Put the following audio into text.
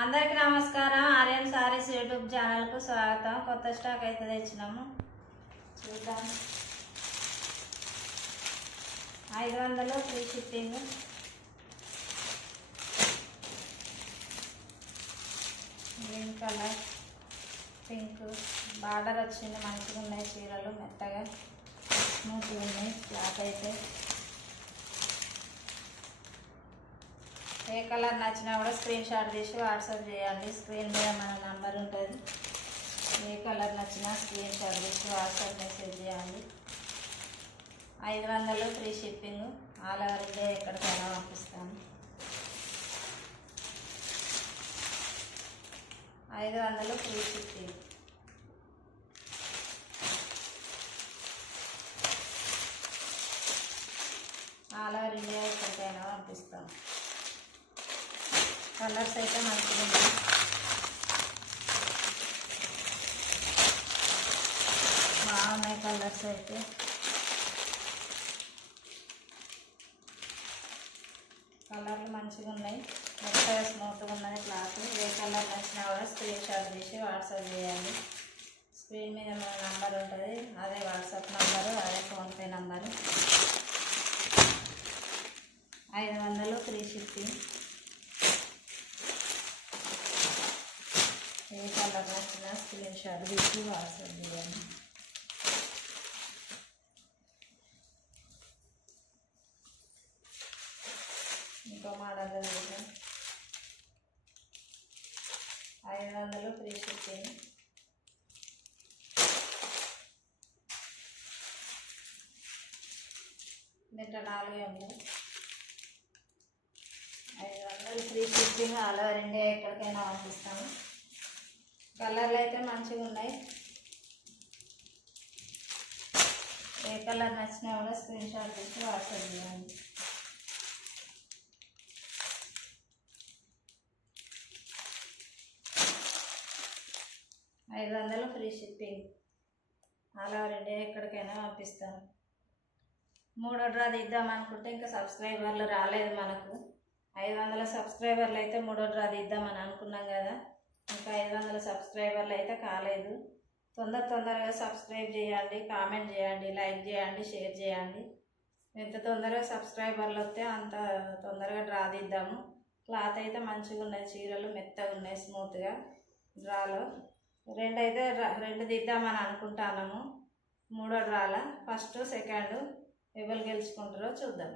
అందరికీ నమస్కారం. ఆర్యన్ సారీస్ యూట్యూబ్ ఛానల్కు స్వాగతం. కొత్త స్టాక్ అయితే తెచ్చినాము, చూద్దాం. 500 free shipping. Green colour, pink border వచ్చింది. మంచిగా ఉన్నాయి చీరలు, మెత్తగా స్మూత్గా ఉన్నాయి. క్లాత్ అయితే ఏ కలర్ నచ్చినా కూడా స్క్రీన్ షాట్ తీసి వాట్సాప్ చేయండి. స్క్రీన్ మీద మన నంబర్ ఉంటుంది. ఏ కలర్ నచ్చినా స్క్రీన్ షాట్ తీసి వాట్సాప్ మెసేజ్ చేయండి. 500 free shipping. All over India ఎక్కడికైనా పంపిస్తాను. 500 free shipping. All over India ఎక్కడికైనా పంపిస్తాం. కలర్స్ అయితే మంచిగా ఉన్నాయి. బాగున్నాయి కలర్స్ అయితే. కలర్లు మంచిగా ఉన్నాయి, మెత్తగా స్మూత్గా ఉన్నది క్లాత్. ఏ కలర్ నచ్చినా కూడా స్క్రీన్ షాట్ తీసి వాట్సాప్ చేయండి. స్క్రీన్ మీద మన నంబర్ ఉంటుంది, అదే వాట్సాప్ నంబరు, అదే ఫోన్పే నంబరు. 500 free shipping. ఏ కలర్ నచ్చినా స్క్రీన్ షాట్ తీసి వాట్సాప్ చేయండి. ఇంకో మోడల్ చూద్దాం. 500 ఫ్రీ షిప్పింగ్. మీటర్ 4 ఉంది. 500 free shipping. All over India ఎక్కడికైనా పంపిస్తాము. కలర్లు అయితే మంచిగా ఉన్నాయి. ఏ కలర్ నచ్చినా కూడా స్క్రీన్ షాట్ తీసి వాట్సాప్ చేయండి. 500 free shipping. All over India ఎక్కడికైనా పంపిస్తాను. 3వ డ్రా తీద్దామనుకుంటే ఇంకా సబ్స్క్రైబర్లు రాలేదు మనకు. 500 సబ్స్క్రైబర్లు అయితే 3వ డ్రా తీద్దామని అనుకున్నాం కదా, ఇంకా 500 సబ్స్క్రైబర్లు అయితే కాలేదు. తొందరగా సబ్స్క్రైబ్ చేయండి, కామెంట్ చేయండి, లైక్ చేయండి, షేర్ చేయండి. ఎంత తొందరగా సబ్స్క్రైబర్లు వస్తే అంత తొందరగా డ్రా తీద్దాము. క్లాత్ అయితే మంచిగా ఉన్నాయి, చీరలు మెత్తగా ఉన్నాయి స్మూత్గా. డ్రాలో 2 తీద్దామని అనుకుంటున్నాము. 3వ డ్రాలో ఫస్ట్ సెకండ్ ఎవరు గెలుచుకుంటారో చూద్దాం.